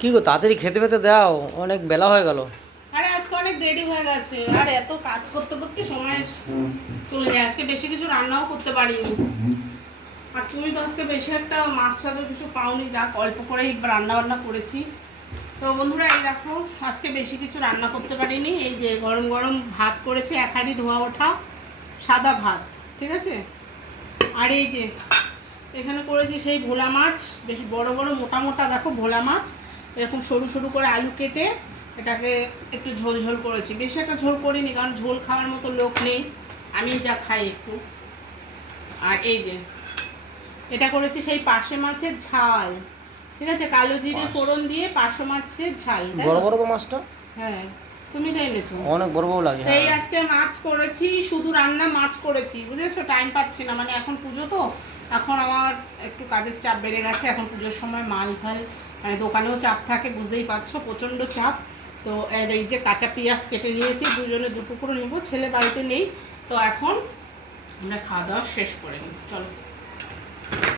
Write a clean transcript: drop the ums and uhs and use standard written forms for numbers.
কি গো তাড়াতাড়ি খেতে পেতে দাও, অনেক বেলা হয়ে গেল। আরে আজকে অনেক দেরি হয়ে গেছে, আর এত কাজ করতে করতে সময় চলে যায়। আজকে বেশি কিছু রান্নাও করতে পারিনি। আর তুমি তো আজকে বেশি একটা মাছ টাছও কিছু পাওনি, যা অল্প করেই রান্না বান্না করেছি। তো বন্ধুরা এই দেখো, আজকে বেশি কিছু রান্না করতে পারিনি। এই যে গরম গরম ভাত করেছি, এক হাঁড়ি ধোয়া ওঠা সাদা ভাত, ঠিক আছে। আর এই যে এখানে করেছি সেই ভোলা মাছ, বেশ বড় বড় মোটা মোটা দেখো ভোলা মাছ, এরকম সরু সরু করে আলু কেটে এটাকে একটু ঝোল ঝোল করেছি। বেশি একটা ঝোল করিনি, কারণ ঝোল খাওয়ার মতো লোক নেই, আমি যা খাই একটু। আর এই যে এটা করেছি সেই পার্শে মাছের ঝাল, ঠিক আছে, কালো জিরে ফোড়ন দিয়ে পার্শে মাছের ঝাল। বড় বড় তো মাছটা। হ্যাঁ, তুমি তো এনেছো, অনেক বড় বড় লাগে। এই আজকে মাছ করেছি, শুধু রান্না মাছ করেছি, বুঝেছো। টাইম পাচ্ছি না, মানে এখন পুজো তো, এখন আমার একটু কাজের চাপ বেড়ে গেছে। এখন পুজোর সময় মাল ফাল, মানে দোকানেও চাপ থাকে, বুঝতেই পারছো, প্রচণ্ড চাপ। তো এই যে কাঁচা পেঁয়াজ কেটে নিয়েছি, দুজনে দুটো করে নেবো, ছেলে বাড়িতে নেই। তো এখন আমরা খাওয়া দাওয়া শেষ করে নিই, চলো।